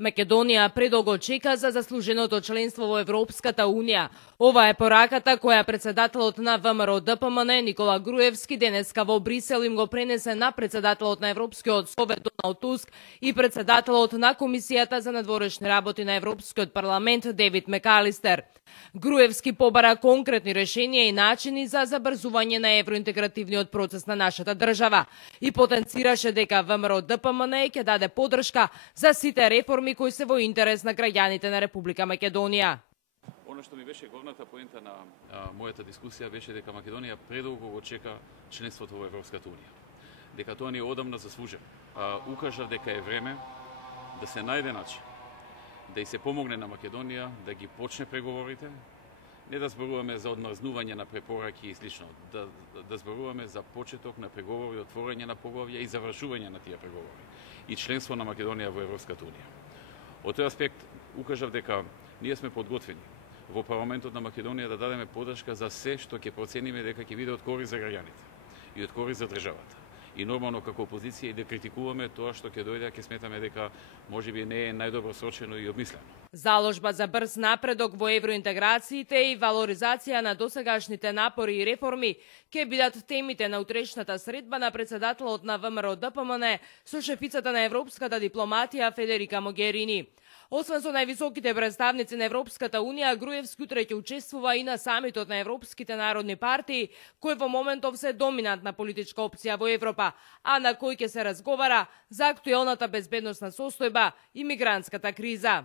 Македонија предолго чека за заслуженото членство во Европската Унија. Ова е пораката која председателот на ВМРО ДПМН Никола Груевски денеска во Брисел им го пренесе на председателот на Европскиот совет Доналд Туск и председателот на Комисијата за надворешни работи на Европскиот парламент Девид Мекалистер. Груевски побара конкретни решенија и начини за забрзување на евроинтегративниот процес на нашата држава и потенцираше дека ВМРО ДПМН ќе даде поддршка за сите реформи кои се во интерес на граѓаните на Република Македонија. Оно што ми беше главната поента на мојата дискусија беше дека Македонија предолго го чека членството во Европската Унија. Дека тоа ни е одамна заслужено. Укажав дека е време да се најде начин да и се помогне на Македонија да ги почне преговорите, не да зборуваме за одмрзнување на препораки и слично, да зборуваме за почеток на преговори, отворање на поглавја и завршување на тие преговори и членство на Македонија во Европската Унија. Од тој аспект укажав дека ние сме подготвени во парламентот на Македонија да дадеме поддршка за се што ќе процениме дека ќе биде од корист за граѓаните и од корист за државата. И нормално како опозиција и да критикуваме тоа што ќе дојде, ќе сметаме дека можеби не е најдобро срочено и обмислено. Заложба за брз напредок во евроинтеграциите и валоризација на досегашните напори и реформи ќе бидат темите на утрешната средба на председателот на ВМРО ДПМН со шефицата на европската дипломатија Федерика Могерини. Освен со највисоките представници на Европската Унија, Груевски утре ќе учествува и на самитот на европските народни партии, кој во моментов се доминантна политичка опција во Европа, а на кој ќе се разговара за актуелната безбедносна состојба и мигрантската криза.